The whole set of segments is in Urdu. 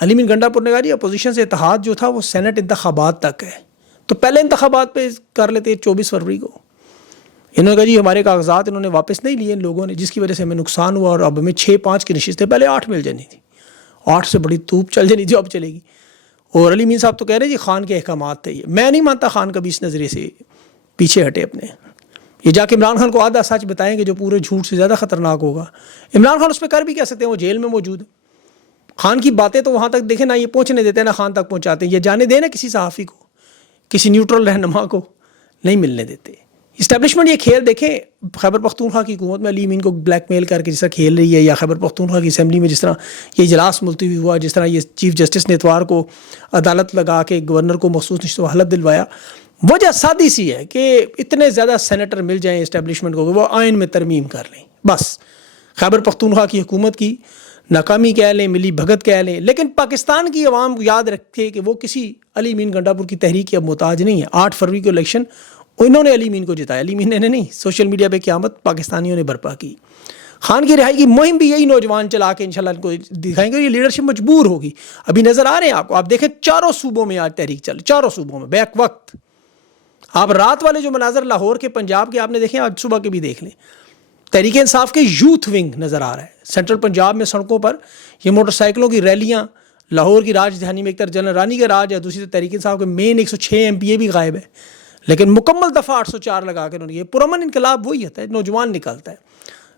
علی امین گنڈا پور نے کہا جی اپوزیشن سے اتحاد جو تھا وہ سینٹ انتخابات تک ہے، تو پہلے انتخابات پہ کر لیتے 24 فروری کو. انہوں نے کہا جی ہمارے کاغذات انہوں نے واپس نہیں لیے ان لوگوں نے، جس کی وجہ سے ہمیں نقصان ہوا، اور اب ہمیں 6-5 کی نشستیں پہلے 8 مل جانی تھی، 8 سے بڑی توپ چل جانی تھی، اب چلے گی. اور علی امین صاحب تو کہہ رہے ہیں جی خان کے احکامات تھے یہ. میں نہیں مانتا خان کبھی اس نظریے سے پیچھے ہٹے اپنے. یہ جا کے عمران خان کو آدھا سچ بتائیں گے جو پورے جھوٹ سے زیادہ خطرناک ہوگا. عمران خان اس پہ کر بھی کہہ سکتے ہیں، وہ جیل میں موجود ہے. خان کی باتیں تو وہاں تک دیکھیں نہ یہ پہنچنے دیتے ہیں نہ خان تک پہنچاتے ہیں. یہ جانے دیں نا کسی صحافی کو، کسی نیوٹرل رہنما کو نہیں ملنے دیتے. اسٹیبلشمنٹ یہ کھیل دیکھیں خیبر پختونخوا کی حکومت میں علی امین کو بلیک میل کر کے جس طرح کھیل رہی ہے، یا خیبر پختونخوا کی اسمبلی میں جس طرح یہ اجلاس ملتوی ہوا، جس طرح یہ چیف جسٹس نے اتوار کو عدالت لگا کے گورنر کو مخصوص نشست و حلت دلوایا. وجہ سادی سی ہے کہ اتنے زیادہ سینیٹر مل جائیں اسٹیبلشمنٹ کو کہ وہ آئین میں ترمیم کر لیں. بس خیبر پختونخوا کی حکومت کی ناکامی کہہ لیں، ملی بھگت کہہ لیں، لیکن پاکستان کی عوام یاد رکھے کہ وہ کسی علی امین گنڈا پور کی تحریک کی اب محتاج نہیں ہے. 8 فروری کو الیکشن انہوں نے علی امین کو جتایا، علی امین نے نہیں. سوشل میڈیا پہ قیامت پاکستانیوں نے برپا کی. خان کی رہائی کی مہم بھی یہی نوجوان چلا کے انشاءاللہ ان کو دکھائیں گے. یہ لیڈرشپ مجبور ہوگی. ابھی نظر آ رہے ہیں آپ کو، آپ دیکھیں چاروں صوبوں میں آج تحریک چل، چاروں صوبوں میں بیک وقت. آپ رات والے جو مناظر لاہور کے، پنجاب کے آپ نے دیکھیں، آج صبح کے بھی دیکھ لیں. تحریک انصاف کے یوتھ ونگ نظر آ رہا ہے سینٹرل پنجاب میں سڑکوں پر. یہ موٹر سائیکلوں کی ریلیاں، لاہور کی راجدھانی میں ایک طرف جنرل رانی کا راج ہے، دوسری طرف تحریک انصاف کے مین 106 MP بھی غائب ہے، لیکن مکمل دفعہ 804 لگا کے انہوں نے. یہ پرامن انقلاب وہی ہوتا ہے، نوجوان نکلتا ہے.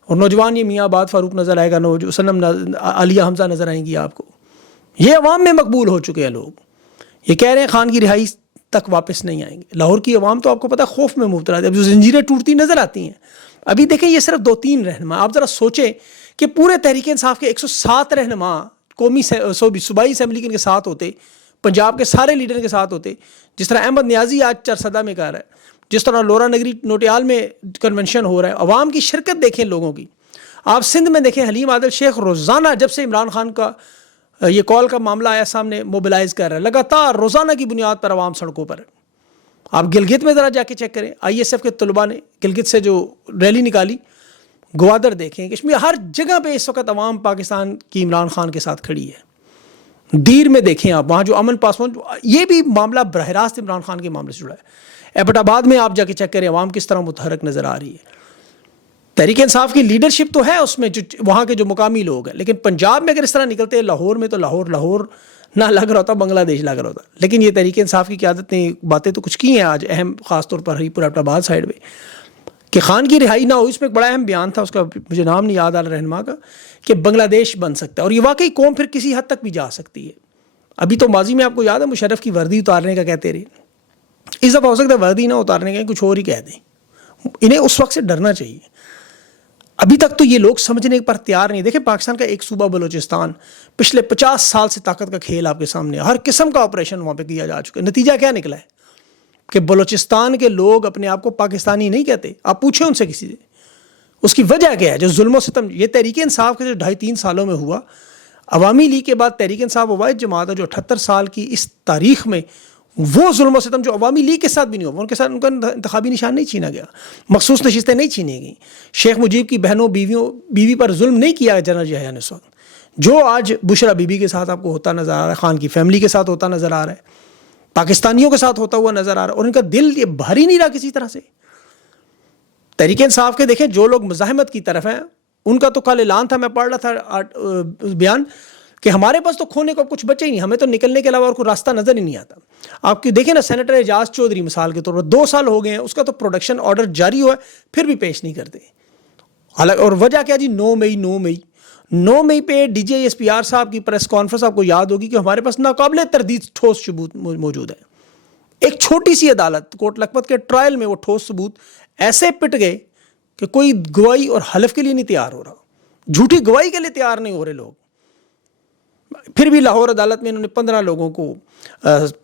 اور نوجوان یہ میاں آباد فاروق نظر آئے گا، سنم عالیہ حمزہ نظر آئیں گی آپ کو. یہ عوام میں مقبول ہو چکے ہیں لوگ. یہ کہہ رہے ہیں خان کی رہائی تک واپس نہیں آئیں گے. لاہور کی عوام تو آپ کو پتہ خوف میں مبتلا ہے. اب جو زنجیریں ٹوٹتی نظر آتی ہیں، ابھی دیکھیں یہ صرف 2-3 رہنما. آپ ذرا سوچیں کہ پورے تحریک انصاف کے 107 رہنما قومی صوبائی اسمبلی کے ساتھ ہوتے، پنجاب کے سارے لیڈر کے ساتھ ہوتے. جس طرح احمد نیازی آج چرسدہ میں کر رہا ہے، جس طرح لورا نگری نوٹیال میں کنونشن ہو رہا ہے. عوام کی شرکت دیکھیں لوگوں کی. آپ سندھ میں دیکھیں حلیم عادل شیخ روزانہ جب سے عمران خان کا یہ کال کا معاملہ آیا سامنے موبلائز کر رہا ہے، لگاتار روزانہ کی بنیاد پر عوام سڑکوں پر. آپ گلگت میں ذرا جا کے چیک کریں، ISF کے طلباء نے گلگت سے جو ریلی نکالی، گوادر دیکھیں، کشمیر، ہر جگہ پہ اس وقت عوام پاکستان کی عمران خان کے ساتھ کھڑی ہے. دیر میں دیکھیں آپ، وہاں جو امن پاسپورٹ، یہ بھی معاملہ براہ راست عمران خان کے معاملے سے جڑا ہے. ایبٹ آباد میں آپ جا کے چیک کریں عوام کس طرح متحرک نظر آ رہی ہے. تحریک انصاف کی لیڈرشپ تو ہے اس میں، جو وہاں کے جو مقامی لوگ ہیں، لیکن پنجاب میں اگر اس طرح نکلتے ہیں، لاہور میں تو لاہور نہ لگ رہا ہوتا، بنگلہ دیش لگ رہا ہوتا. لیکن یہ تحریک انصاف کی قیادت نے باتیں تو کچھ کی ہیں آج اہم، خاص طور پر ہری پور ایبٹ آباد سائڈ میں، کہ خان کی رہائی نہ ہو. اس میں ایک بڑا اہم بیان تھا، اس کا مجھے نام نہیں یاد آ رہا رہنما کا، کہ بنگلہ دیش بن سکتا ہے. اور یہ واقعی قوم پھر کسی حد تک بھی جا سکتی ہے. ابھی تو ماضی میں آپ کو یاد ہے مشرف کی وردی اتارنے کا کہتے رہے، اس دفعہ ہو سکتا ہے وردی نہ اتارنے کا، کچھ اور ہی کہہ دیں. انہیں اس وقت سے ڈرنا چاہیے. ابھی تک تو یہ لوگ سمجھنے پر تیار نہیں. دیکھیں پاکستان کا ایک صوبہ بلوچستان پچھلے 50 سال سے طاقت کا کھیل آپ کے سامنے، ہر قسم کا آپریشن وہاں پہ کیا جا چکا ہے. نتیجہ کیا نکلا ہے کہ بلوچستان کے لوگ اپنے آپ کو پاکستانی نہیں کہتے. آپ پوچھیں ان سے کسی سے، اس کی وجہ کیا ہے؟ جو ظلم و ستم یہ تحریک انصاف کے جو 2.5-3 سالوں میں ہوا. عوامی لیگ کے بعد تحریک انصاف واحد جماعت ہے جو 78 سال کی اس تاریخ میں وہ ظلم و ستم جو عوامی لیگ کے ساتھ بھی نہیں ہوا، ان کے ساتھ ان کا انتخابی نشان نہیں چھینا گیا، مخصوص نشستیں نہیں چھینی گئیں، شیخ مجیب کی بہنوں بیوی پر ظلم نہیں کیا ہے جنرل یحییٰ نے اس وقت، جو آج بشرا بی بی کے ساتھ آپ کو ہوتا نظر آ رہا ہے، خان کی فیملی کے ساتھ ہوتا نظر آ رہا ہے، پاکستانیوں کے ساتھ ہوتا ہوا نظر آ رہا ہے. اور ان کا دل یہ بھاری نہیں رہا کسی طرح سے. تحریک انصاف کے دیکھیں جو لوگ مزاحمت کی طرف ہیں، ان کا تو کل اعلان تھا، میں پڑھ رہا تھا بیان، کہ ہمارے پاس تو کھونے کو کچھ بچے ہی نہیں، ہمیں تو نکلنے کے علاوہ اور کوئی راستہ نظر ہی نہیں آتا. آپ کی دیکھیں نا سینیٹر اعجاز چودھری مثال کے طور پر 2 سال ہو گئے ہیں، اس کا تو پروڈکشن آرڈر جاری ہوا ہے پھر بھی پیش نہیں کرتے. حالانکہ اور وجہ کیا جی؟ 9 مئی پہ DGISPR صاحب کی پریس کانفرنس آپ کو یاد ہوگی کہ ہمارے پاس ناقابل تردید ٹھوس ثبوت موجود ہے. ایک چھوٹی سی عدالت کوٹ لکھپت کے ٹرائل میں وہ ٹھوس ثبوت ایسے پٹ گئے کہ کوئی گواہی اور حلف کے لیے نہیں تیار ہو رہا، جھوٹی گواہی کے لیے تیار نہیں ہو رہے لوگ. پھر بھی لاہور عدالت میں انہوں نے 15 لوگوں کو،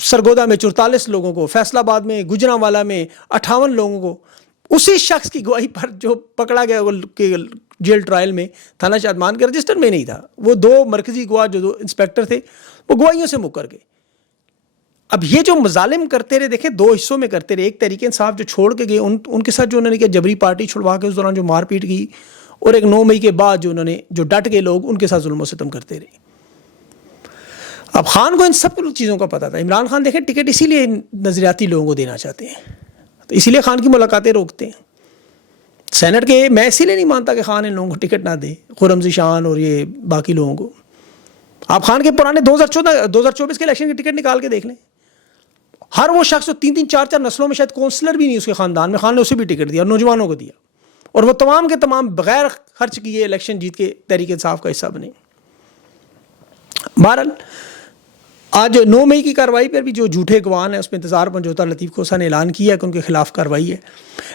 سرگودا میں 44 لوگوں کو، فیصل آباد میں، گجرانوالہ میں 58 لوگوں کو، اسی شخص کی گواہی پر جو پکڑا گیا کہ جیل ٹرائل میں تھانہ شادمان کے رجسٹر میں نہیں تھا. وہ 2 مرکزی گواہ جو 2 انسپیکٹر تھے وہ گواہیوں سے مکر گئے. اب یہ جو مظالم کرتے رہے، دیکھیں 2 حصوں میں کرتے رہے. ایک تحریک انصاف جو چھوڑ کے گئے، ان کے ساتھ جو انہوں نے کیا جبری پارٹی چھڑوا کے اس دوران جو مار پیٹ کی، اور ایک 9 مئی کے بعد جو انہوں نے جو ڈٹ گئے لوگ، ان کے ساتھ ظلم و ستم کرتے رہے. اب خان کو ان سب چیزوں کا پتہ تھا. عمران خان دیکھیں ٹکٹ اسی لیے نظریاتی لوگوں کو دینا چاہتے ہیں, تو اسی لیے خان کی ملاقاتیں روکتے ہیں. سینٹ کے میں اسی لیے نہیں مانتا کہ خان ان لوگوں کو ٹکٹ نہ دے, خرم ذیشان اور یہ باقی لوگوں کو. آپ خان کے پرانے 2024 کے الیکشن کی ٹکٹ نکال کے دیکھ لیں. ہر وہ شخص جو 3 4 نسلوں میں شاید کونسلر بھی نہیں اس کے خاندان میں, خان نے اسے بھی ٹکٹ دیا اور نوجوانوں کو دیا, اور وہ تمام کے تمام بغیر خرچ کیے الیکشن جیت کے تحریک انصاف کا حصہ بنے. بہرحال آج 9 مئی کی کارروائی پر بھی جو جھوٹے گواہ ہیں اس میں انتظار پنجوتا لطیف کھوسہ نے اعلان کیا کہ ان کے خلاف کارروائی ہے.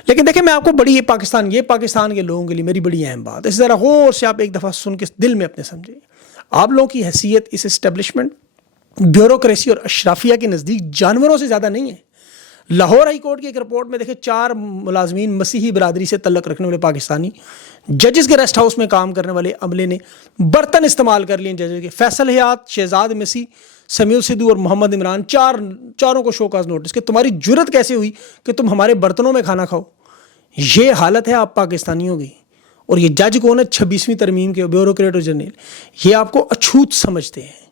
لیکن دیکھیں میں آپ کو بڑی یہ پاکستان کے لوگوں کے لیے میری بڑی اہم بات ہے, اس ذرا غور سے آپ ایک دفعہ سن کے دل میں اپنے سمجھیں. آپ لوگوں کی حیثیت اس اسٹیبلشمنٹ, بیوروکریسی اور اشرافیہ کے نزدیک جانوروں سے زیادہ نہیں ہے. لاہور ہائی کورٹ کی ایک رپورٹ میں دیکھیں 4 ملازمین مسیحی برادری سے تعلق رکھنے والے پاکستانی ججز کے ریسٹ ہاؤس میں کام کرنے والے عملے نے برتن استعمال کر لیے ججز کے. فیصل حیات, شہزاد مسیح, سمیع سدھو اور محمد عمران, چاروں کو شوکاز نوٹس کہ تمہاری جرت کیسے ہوئی کہ تم ہمارے برتنوں میں کھانا کھاؤ. یہ حالت ہے آپ پاکستانیوں کی. اور یہ جج کون ہے؟ 26ویں ترمیم کے بیوروکریٹ جنرل. یہ آپ کو اچھوت سمجھتے ہیں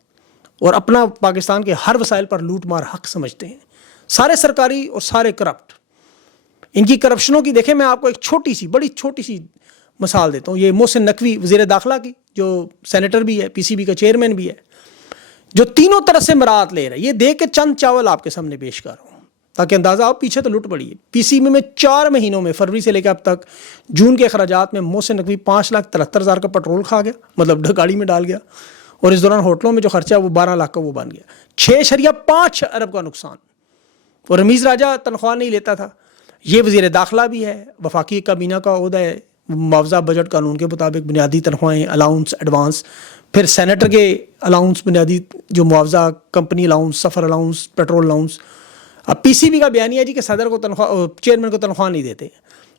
اور اپنا پاکستان کے ہر وسائل پر لوٹ مار حق سمجھتے ہیں. سارے سرکاری اور سارے کرپٹ. ان کی کرپشنوں کی دیکھیں میں آپ کو ایک بڑی چھوٹی سی مثال دیتا ہوں. یہ محسن نقوی وزیر داخلہ کی, جو سینیٹر بھی ہے, PCB کا چیئرمین بھی ہے, جو تینوں طرح سے مراعات لے رہا ہے. یہ دیکھ کے چند چاول آپ کے سامنے پیش کر رہا ہوں تاکہ اندازہ آپ پیچھے تو لٹ پڑی ہے. PCB میں 4 مہینوں میں فروری سے لے کے اب تک جون کے اخراجات میں محسن نقوی 5,73,000 کا پیٹرول کھا گیا, مطلب گاڑی میں ڈال گیا, اور اس دوران ہوٹلوں میں جو خرچہ وہ 12 لاکھ کا وہ بن گیا. 6.5 ارب کا نقصان. اور رمیز راجہ تنخواہ نہیں لیتا تھا. یہ وزیر داخلہ بھی ہے, وفاقی کابینہ کا عہدہ ہے, معاوضہ بجٹ قانون کے مطابق بنیادی تنخواہیں, الاؤنس, ایڈوانس, پھر سینیٹر کے الاؤنس, بنیادی جو معاوضہ, کمپنی الاؤنس, سفر الاؤنس, پیٹرول الاؤنس. اب PCB کا بیانیہ ہے جی کہ صدر کو تنخواہ, چیئرمین کو تنخواہ نہیں دیتے.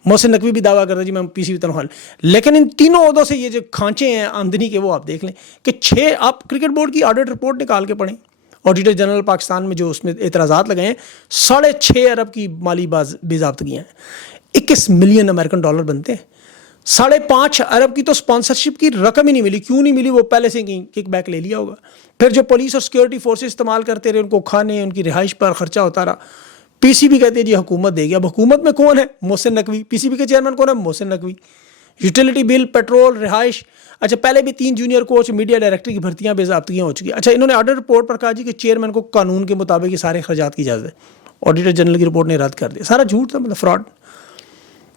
محسن نقوی بھی دعویٰ کرتا ہے جی میں PCB تنخواہ. لیکن ان تینوں عہدوں سے یہ جو کھانچے ہیں آمدنی کے وہ آپ دیکھ لیں کہ آپ کرکٹ بورڈ کی آڈٹ رپورٹ نکال کے پڑھیں. آڈیٹر جنرل پاکستان میں جو اس میں اعتراضات لگے ہیں, 6.5 ارب کی مالی بے ضابطگیاں ہیں. 21 ملین امریکن ڈالر بنتے ہیں. 5.5 ارب کی تو اسپانسرشپ کی رقم ہی نہیں ملی. کیوں نہیں ملی؟ وہ پہلے سے کک بیک لے لیا ہوگا. پھر جو پولیس اور سیکورٹی فورسز استعمال کرتے رہے, ان کو کھانے, ان کی رہائش پر خرچہ ہوتا رہا. PCB کہتے ہیں جی حکومت دے گی. اب حکومت میں کون ہے؟ محسن نقوی. PCB کے چیئرمین کون ہے؟ Mohsin Naqvi. Utility bill, petrol, رہائش. اچھا پہلے بھی 3 جونیئر کوچ, میڈیا ڈائریکٹر کی بھرتیاں بے ضابطگیاں ہو چکی. اچھا انہوں نے آڈر رپورٹ پر کہا جی کہ چیئرمین کو قانون کے مطابق یہ سارے اخراجات کی اجازت ہے. آڈیٹر جنرل کی رپورٹ نے رد کر دیا. سارا جھوٹ تھا, مطلب فراڈ.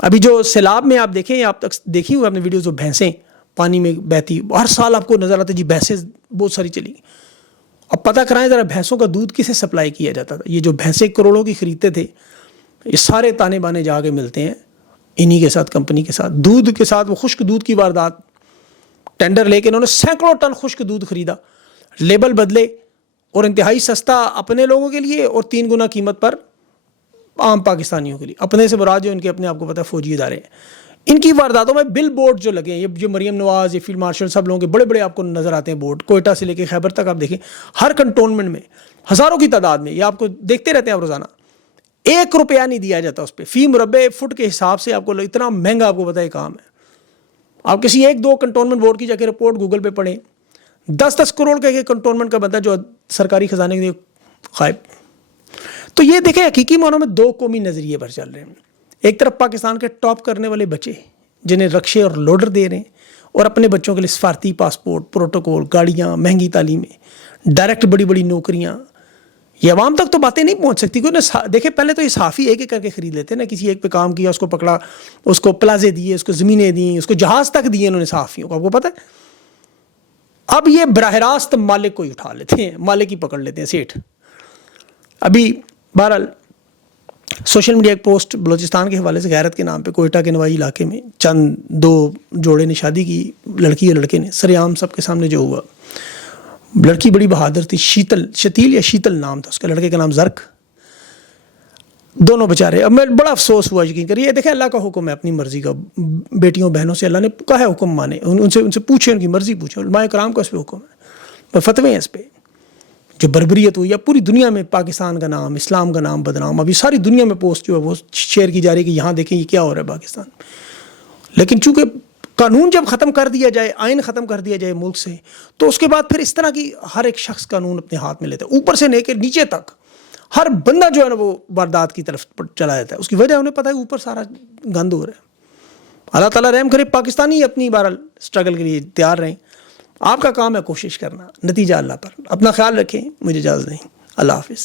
ابھی جو سیلاب میں آپ دیکھیں, آپ تک دیکھی ہوئی آپ نے ویڈیوز, جو بھینسیں پانی میں بہتی, ہر سال آپ کو نظر آتا ہے جی بھینسیں بہت ساری چلی. اب پتہ کرائیں ذرا بھینسوں کا دودھ کسے سپلائی کیا جاتا تھا. یہ جو بھینسیں کروڑوں کی خریدتے تھے, یہ سارے تانے بانے جا کے ملتے ہیں انہی کے ساتھ, کمپنی کے ساتھ. دودھ کے ساتھ وہ خشک دودھ کی واردات, ٹینڈر لے کے انہوں نے سینکڑوں ٹن خشک دودھ خریدا, لیبل بدلے, اور انتہائی سستا اپنے لوگوں کے لیے اور 3 گنا قیمت پر عام پاکستانیوں کے لیے. اپنے سے مراد جو ان کے اپنے آپ کو پتہ ہے فوجی ادارے ہیں. ان کی وارداتوں میں بل بورڈ جو لگے ہیں, یہ جو مریم نواز, یہ فیلڈ مارشل, سب لوگوں کے بڑے بڑے آپ کو نظر آتے ہیں بورڈ. کوئٹہ سے لے کے خیبر تک آپ دیکھیں, ہر کنٹونمنٹ میں ہزاروں کی تعداد میں, یہ آپ کو دیکھتے رہتے ہیں آپ روزانہ. 1 روپیہ نہیں دیا جاتا اس پہ. فی مربع فٹ کے حساب سے آپ کو اتنا مہنگا آپ کو پتہ ہے کام ہے. آپ کسی 1-2 کنٹونمنٹ بورڈ کی جا کے رپورٹ گوگل پہ پڑھیں, 10-10 کروڑ کا ایک کنٹونمنٹ کا بندہ جو سرکاری خزانے کے لیے غائب. تو یہ دیکھیں حقیقی معنوں میں 2 قومی نظریے پر چل رہے ہیں. ایک طرف پاکستان کے ٹاپ کرنے والے بچے جنہیں رکشے اور لوڈر دے رہے ہیں, اور اپنے بچوں کے لیے سفارتی پاسپورٹ, پروٹوکول, گاڑیاں, مہنگی تعلیمیں, ڈائریکٹ بڑی بڑی نوکریاں. یہ عوام تک تو باتیں نہیں پہنچ سکتی. کیونکہ دیکھیں پہلے تو یہ صحافی ایک کر کے خرید لیتے ہیں نا. کسی ایک پہ کام کیا, اس کو پکڑا, اس کو پلازے دیے, اس کو زمینیں دیں, اس کو جہاز تک دیے انہوں نے صحافیوں کو. آپ کو پتہ ہے اب یہ براہ راست مالک کو ہی اٹھا لیتے ہیں, مالک ہی پکڑ لیتے ہیں, سیٹھ. ابھی بہرحال سوشل میڈیا ایک پوسٹ بلوچستان کے حوالے سے, غیرت کے نام پہ کوئٹہ کے نوائی علاقے میں چند 2 جوڑے نے شادی کی, لڑکی اور لڑکے نے, سریعام سب کے سامنے جو ہوا. لڑکی بڑی بہادر تھی, شیتل نام تھا اس کا, لڑکے کا نام زرک. دونوں بیچارے, اب میں بڑا افسوس ہوا یقین کریے. دیکھیں اللہ کا حکم ہے, اپنی مرضی کا. بیٹیوں بہنوں سے اللہ نے کہا ہے حکم مانے, ان سے پوچھیں, ان کی مرضی پوچھیں. علماء کرام کا اس پہ حکم ہے, فتوے ہیں اس پہ. جو بربریت ہوئی ہے پوری دنیا میں, پاکستان کا نام, اسلام کا نام بدنام. ابھی ساری دنیا میں پوسٹ جو ہے وہ شیئر کی جا رہی ہے کہ یہاں دیکھیں یہ کیا ہو رہا ہے پاکستان. لیکن چونکہ قانون جب ختم کر دیا جائے, آئین ختم کر دیا جائے ملک سے, تو اس کے بعد پھر اس طرح کی ہر ایک شخص قانون اپنے ہاتھ میں لیتا ہے, اوپر سے لے کے نیچے تک ہر بندہ جو ہے نا وہ واردات کی طرف چلا جاتا ہے. اس کی وجہ انہیں پتہ ہے اوپر سارا گند ہو رہا ہے. اللہ تعالیٰ رحم کرے, پاکستانی اپنی بہرحال اسٹرگل کے لیے تیار رہیں. آپ کا کام ہے کوشش کرنا, نتیجہ اللہ پر. اپنا خیال رکھیں, مجھے اجازت دیں. اللہ حافظ.